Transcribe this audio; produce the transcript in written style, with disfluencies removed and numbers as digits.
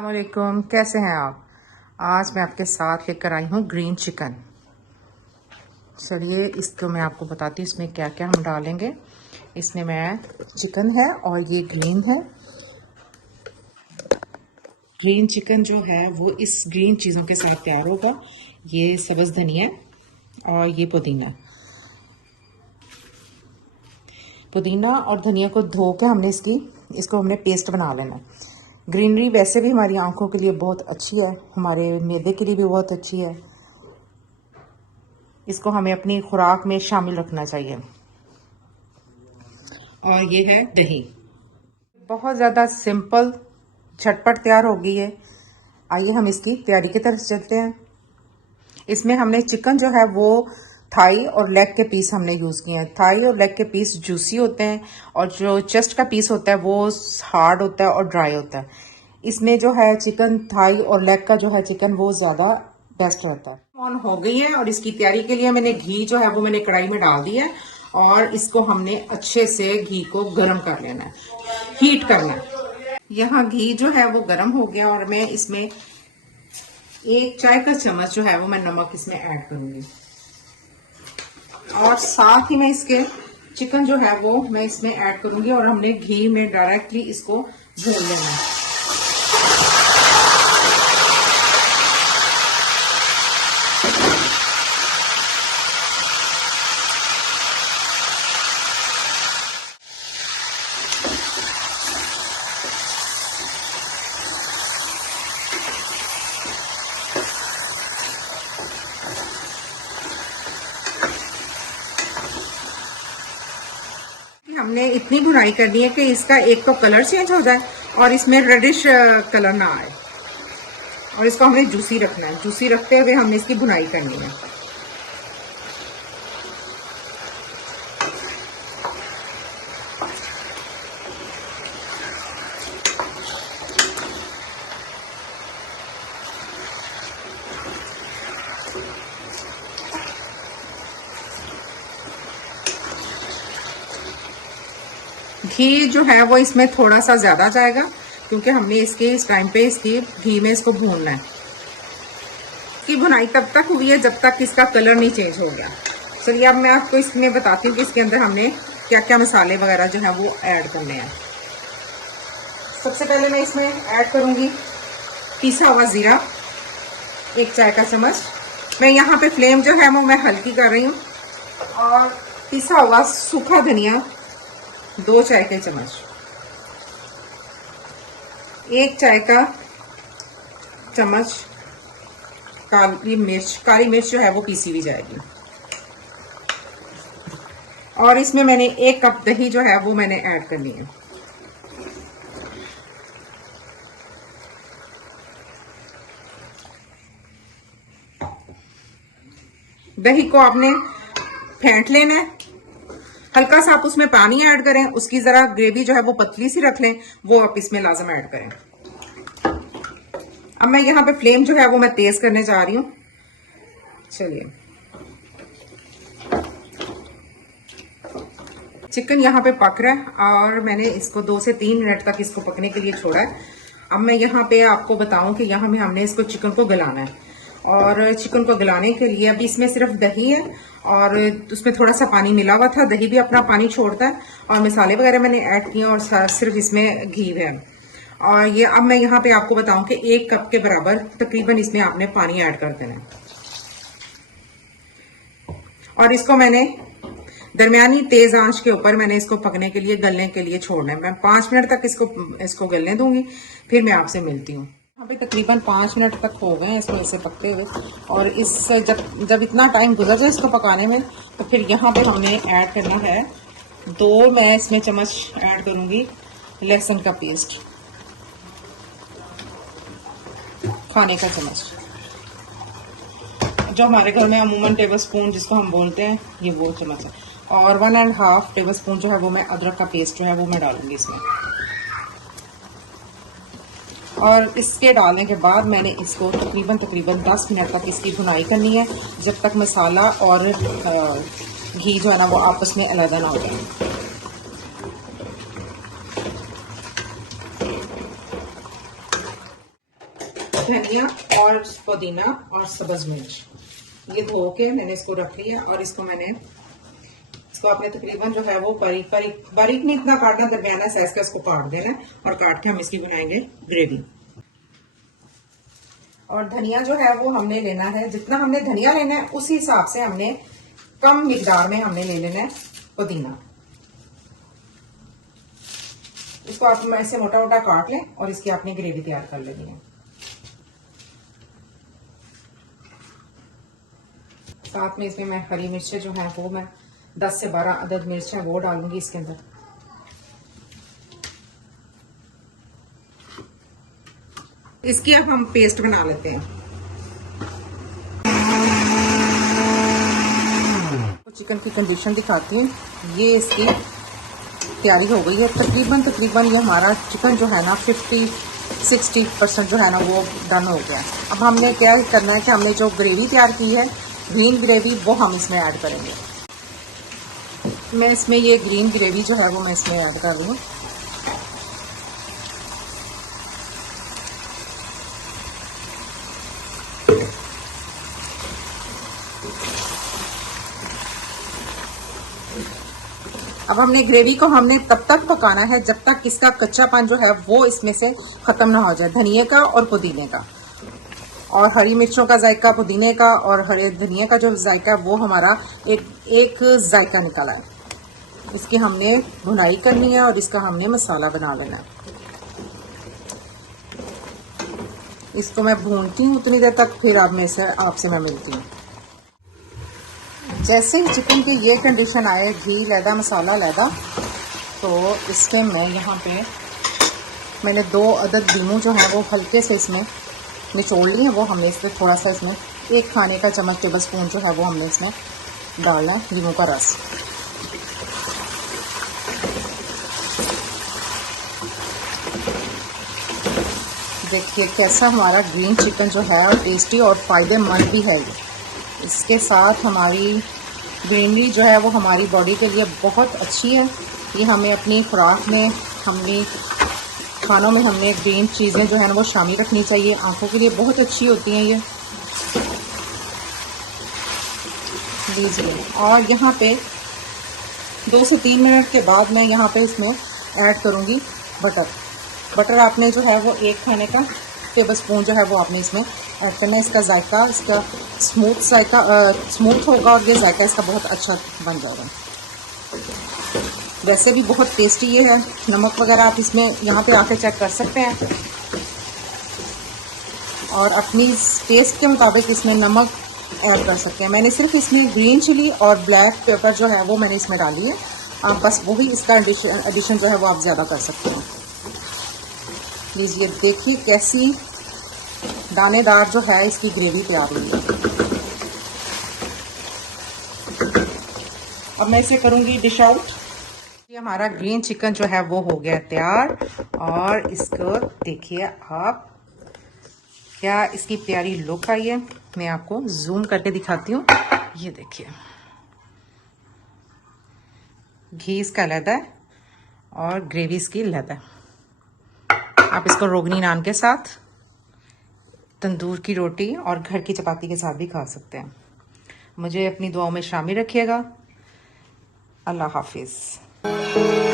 अस्सलामुअलैकुम, कैसे हैं आप। आज मैं आपके साथ लेकर आई हूँ ग्रीन चिकन। चलिए इसको मैं आपको बताती हूँ इसमें क्या क्या हम डालेंगे। इसमें मैं चिकन है और ये ग्रीन है। ग्रीन चिकन जो है वो इस ग्रीन चीज़ों के साथ तैयार होगा। ये सब्ज़ धनिया और ये पुदीना और धनिया को धो के इसको हमने पेस्ट बना लेना। ग्रीनरी वैसे भी हमारी आंखों के लिए बहुत अच्छी है, हमारे मैदे के लिए भी बहुत अच्छी है। इसको हमें अपनी खुराक में शामिल रखना चाहिए। और ये है दही, बहुत ज़्यादा सिंपल झटपट तैयार हो गई है। आइए हम इसकी तैयारी की तरफ चलते हैं। इसमें हमने चिकन जो है वो थाई और लेग के पीस हमने यूज़ किए हैं। थाई और लेग के पीस जूसी होते हैं और जो चेस्ट का पीस होता है वो हार्ड होता है और ड्राई होता है। इसमें जो है चिकन थाई और लेग का जो है चिकन वो ज़्यादा बेस्ट रहता है। ऑन हो गई है और इसकी तैयारी के लिए मैंने घी जो है वो मैंने कढ़ाई में डाल दिया है और इसको हमने अच्छे से घी को गर्म कर लेना है, हीट करना है। यहाँ घी जो है वो गर्म हो गया और मैं इसमें 1 चाय का चम्मच जो है वो मैं नमक इसमें ऐड करूंगी और साथ ही मैं इसके चिकन जो है वो मैं इसमें ऐड करूंगी और हमने घी में डायरेक्टली इसको भून लेना है। हमने इतनी भुनाई करनी है कि इसका एक तो कलर चेंज हो जाए और इसमें रेडिश कलर ना आए और इसको हमने जूसी रखना है। जूसी रखते हुए हमने इसकी भुनाई करनी है। घी जो है वो इसमें थोड़ा सा ज़्यादा जाएगा क्योंकि हमने इस टाइम पे इसकी घी में इसको भूनना है। इसकी भुनाई तब तक हुई है जब तक इसका कलर नहीं चेंज हो गया। चलिए अब मैं आपको इसमें बताती हूँ कि इसके अंदर हमने क्या क्या मसाले वगैरह जो है वो ऐड करने हैं। सबसे पहले मैं इसमें ऐड करूँगी पिसा हुआ ज़ीरा 1 चाय का चम्मच। मैं यहाँ पे फ्लेम जो है वो मैं हल्की कर रही हूँ। और पिसा हुआ सूखा धनिया 2 चाय के चम्मच। 1 चाय का चम्मच काली मिर्च जो है वो पीसी भी जाएगी। और इसमें मैंने 1 कप दही जो है वो मैंने ऐड करनी है। दही को आपने फेंट लेना है, हल्का सा आप उसमें पानी ऐड करें, उसकी जरा ग्रेवी जो है वो पतली सी रख लें, वो आप इसमें लाजम ऐड करें। अब मैं यहाँ पे फ्लेम जो है वो मैं तेज करने जा रही हूँ। चलिए चिकन यहाँ पे पक रहा है और मैंने इसको 2 से 3 मिनट तक इसको पकने के लिए छोड़ा है। अब मैं यहाँ पे आपको बताऊं कि यहाँ में हमने इसको चिकन को गलाना है और चिकन को गलाने के लिए अभी इसमें सिर्फ दही है और उसमें थोड़ा सा पानी मिला हुआ था। दही भी अपना पानी छोड़ता है और मसाले वगैरह मैंने ऐड किए और सिर्फ इसमें घी है। और ये अब मैं यहाँ पे आपको बताऊं कि 1 कप के बराबर तकरीबन इसमें आपने पानी ऐड कर देना है और इसको मैंने दरमियानी तेज आंच के ऊपर मैंने इसको पकने के लिए गलने के लिए छोड़ना है। मैं 5 मिनट तक इसको गलने दूंगी, फिर मैं आपसे मिलती हूँ। अभी तकरीबन 5 मिनट तक हो गए इसको ऐसे पकते हुए और इससे जब इतना टाइम गुजर जाए इसको पकाने में तो फिर यहाँ पे हमने ऐड करना है 2 मैं इसमें चम्मच ऐड करूंगी लहसुन का पेस्ट, खाने का चम्मच, जो हमारे घर में अमूमन टेबल स्पून जिसको हम बोलते हैं ये वो चम्मच है। और 1.5 टेबल स्पून जो है वो मैं अदरक का पेस्ट जो है वो मैं डालूंगी इसमें। और इसके डालने के बाद मैंने इसको तकरीबन 10 मिनट तक इसकी भुनाई करनी है जब तक मसाला और घी जो है ना वो आपस में अलग ना हो जाए। धनिया और पुदीना और सब्ज मिर्च ये धो के मैंने इसको रख लिया और इसको आपने तकरीबन जो है वो बारीक नहीं इतना काटना, दरमियाना साइज का इसको काट देना है और काट के हम इसकी बनाएंगे ग्रेवी। और धनिया जो है वो हमने लेना है, जितना हमने धनिया लेना है उसी हिसाब से हमने कम मिकदार में हमने ले लेना है पुदीना। इसको आप ऐसे मोटा मोटा काट लें और इसकी आपने ग्रेवी तैयार कर लेनी है। साथ में इसमें मैं हरी मिर्चें जो है वो मैं 10 से 12 अदद मिर्च है वो डालूंगी इसके अंदर। इसकी अब हम पेस्ट बना लेते हैं। तो चिकन की कंडीशन दिखाती हूँ। ये इसकी तैयारी हो गई है, तकरीबन ये हमारा चिकन जो है ना 50-60% जो है ना वो डन हो गया। अब हमने क्या करना है कि हमने जो ग्रेवी तैयार की है ग्रीन ग्रेवी वो हम इसमें ऐड करेंगे। मैं इसमें ये ग्रीन ग्रेवी जो है वो मैं इसमें ऐड कर रही हूँ। अब हमने ग्रेवी को हमने तब तक पकाना है जब तक इसका कच्चापन जो है वो इसमें से ख़त्म ना हो जाए, धनिए का और पुदीने का और हरी मिर्चों का जायका, पुदीने का और हरे धनिया का जो जायका वो हमारा एक जायका निकला है। इसकी हमने भुनाई करनी है और इसका हमने मसाला बना लेना है। इसको मैं भूनती हूँ उतनी देर तक, फिर आपसे मैं मिलती हूँ। जैसे ही चिकन की ये कंडीशन आए, घी लैदा मसाला लैदा, तो इसमें मैं यहाँ पे मैंने 2 अदद लीमू जो है वो हल्के से इसमें निचोड़ लिए हैं। वो हमने इसमें थोड़ा सा इसमें 1 खाने का चम्मच टेबल स्पून जो है वो हमने इसमें डालना है लीमू का रस। देखिए कैसा हमारा ग्रीन चिकन जो है और टेस्टी और फ़ायदेमंद भी है। इसके साथ हमारी ग्रीनरी जो है वो हमारी बॉडी के लिए बहुत अच्छी है। ये हमें अपनी खुराक में, हमने खानों में हमने ग्रीन चीज़ें जो है ना वो शामिल रखनी चाहिए। आंखों के लिए बहुत अच्छी होती हैं ये। लीजिए, और यहाँ पे 2 से 3 मिनट के बाद मैं यहाँ पे इसमें ऐड करूँगी बटर आपने जो है वो 1 खाने का टेबल स्पून जो है वो आपने इसमें ऐड करना है। इसका जायका, इसका स्मूथ होगा और ये जायका इसका बहुत अच्छा बन जाएगा। वैसे भी बहुत टेस्टी ये है। नमक वगैरह आप इसमें यहाँ पे आके चेक कर सकते हैं और अपनी टेस्ट के मुताबिक इसमें नमक ऐड कर सकते हैं। मैंने सिर्फ इसमें ग्रीन चिली और ब्लैक पेपर जो है वो मैंने इसमें डाली है। आप बस वही इसका एडिशन जो है वो आप ज़्यादा कर सकते हैं। लीजिए, देखिए कैसी दानेदार जो है इसकी ग्रेवी तैयार हुई है। अब मैं इसे करूँगी डिश आउट। ये हमारा ग्रीन चिकन जो है वो हो गया तैयार और इसको देखिए आप, क्या इसकी प्यारी लुक आई है। मैं आपको जूम करके दिखाती हूँ। ये देखिए, घी इसका अलग है और ग्रेवी इसकी अलग है। आप इसको रोगनी नान के साथ, तंदूर की रोटी और घर की चपाती के साथ भी खा सकते हैं। मुझे अपनी दुआओं में शामिल रखिएगा। अल्लाह हाफिज़।